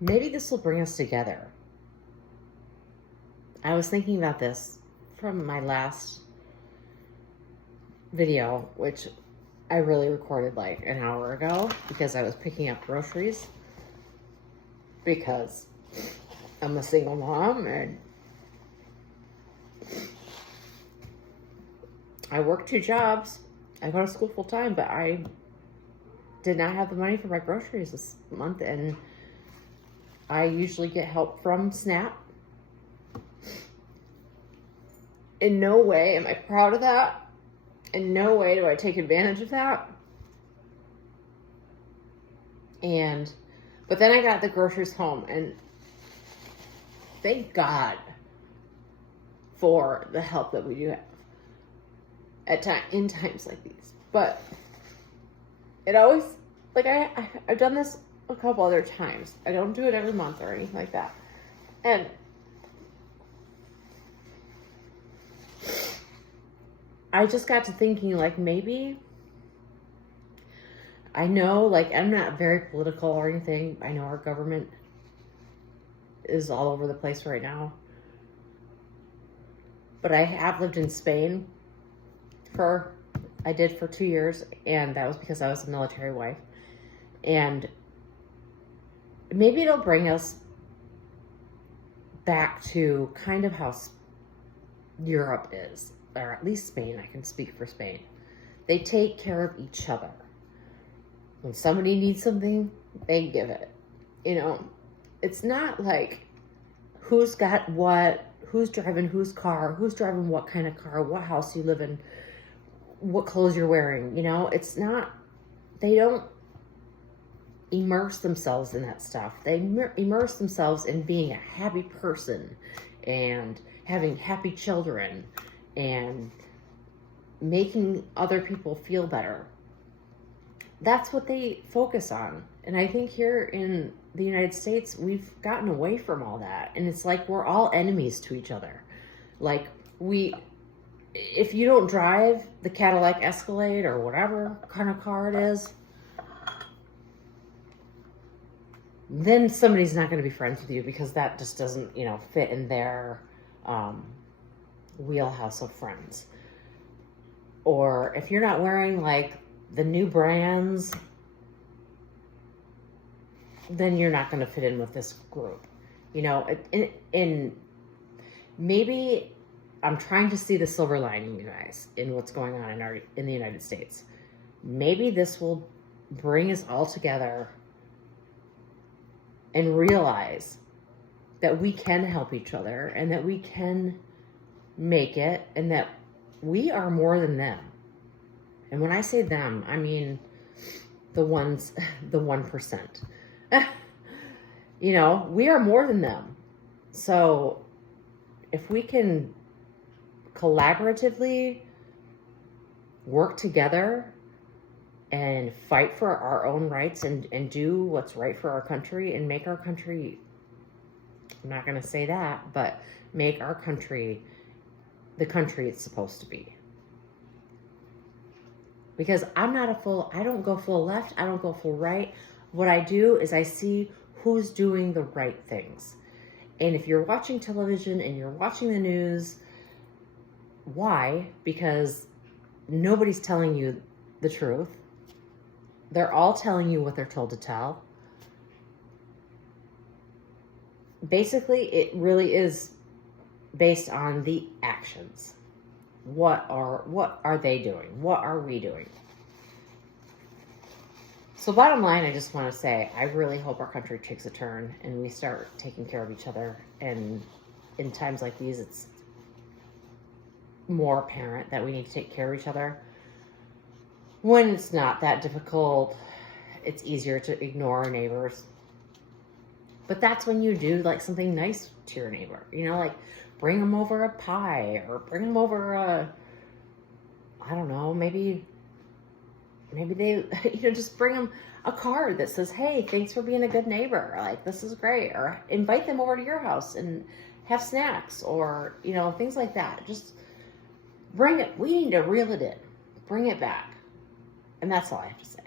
maybe this will bring us together. I was thinking about this from my last video, which I really recorded like an hour ago because I was picking up groceries because I'm a single mom and I work 2 jobs. I go to school full time, but I did not have the money for my groceries this month, and I usually get help from SNAP. In no way am I proud of that. In no way do I take advantage of that. But then I got the groceries home, and thank God for the help that we do have in times like these. But it always, like I've done this a couple other times. I don't do it every month or anything like that. And I just got to thinking, like, maybe, I know, like, I'm not very political or anything. I know our government is all over the place right now. But I have lived in Spain I did for 2 years, and that was because I was a military wife. And maybe it'll bring us back to kind of how Europe is, or at least Spain. I can speak for Spain. They take care of each other. When somebody needs something, they give it. You know, it's not like who's got what, who's driving whose car, who's driving what kind of car, what house you live in, what clothes you're wearing. You know, it's not, they don't immerse themselves in that stuff. They immerse themselves in being a happy person and having happy children and making other people feel better. That's what they focus on. And I think here in the United States, we've gotten away from all that. And it's like we're all enemies to each other. Like, if you don't drive the Cadillac Escalade or whatever kind of car it is, then somebody's not going to be friends with you because that just doesn't, fit in their wheelhouse of friends. Or if you're not wearing like the new brands, then you're not going to fit in with this group. And maybe I'm trying to see the silver lining, you guys, in what's going on in the United States. Maybe this will bring us all together and realize that we can help each other and that we can make it and that we are more than them. And when I say them, I mean the 1%. We are more than them. So if we can collaboratively work together and fight for our own rights and do what's right for our country and make our country, I'm not going to say that, but make our country the country it's supposed to be. Because I don't go full left, I don't go full right. What I do is I see who's doing the right things. And if you're watching television and you're watching the news, why? Because nobody's telling you the truth. They're all telling you what they're told to tell. Basically, it really is based on the actions. What are they doing? What are we doing? So bottom line, I just want to say, I really hope our country takes a turn and we start taking care of each other. And in times like these, it's more apparent that we need to take care of each other. When it's not that difficult, it's easier to ignore our neighbors. But that's when you do like something nice to your neighbor. Like bring them over a pie or bring them over I don't know, maybe they, just bring them a card that says, hey, thanks for being a good neighbor. Like, this is great. Or invite them over to your house and have snacks or, things like that. Just bring it. We need to reel it in. Bring it back. And that's all I have to say.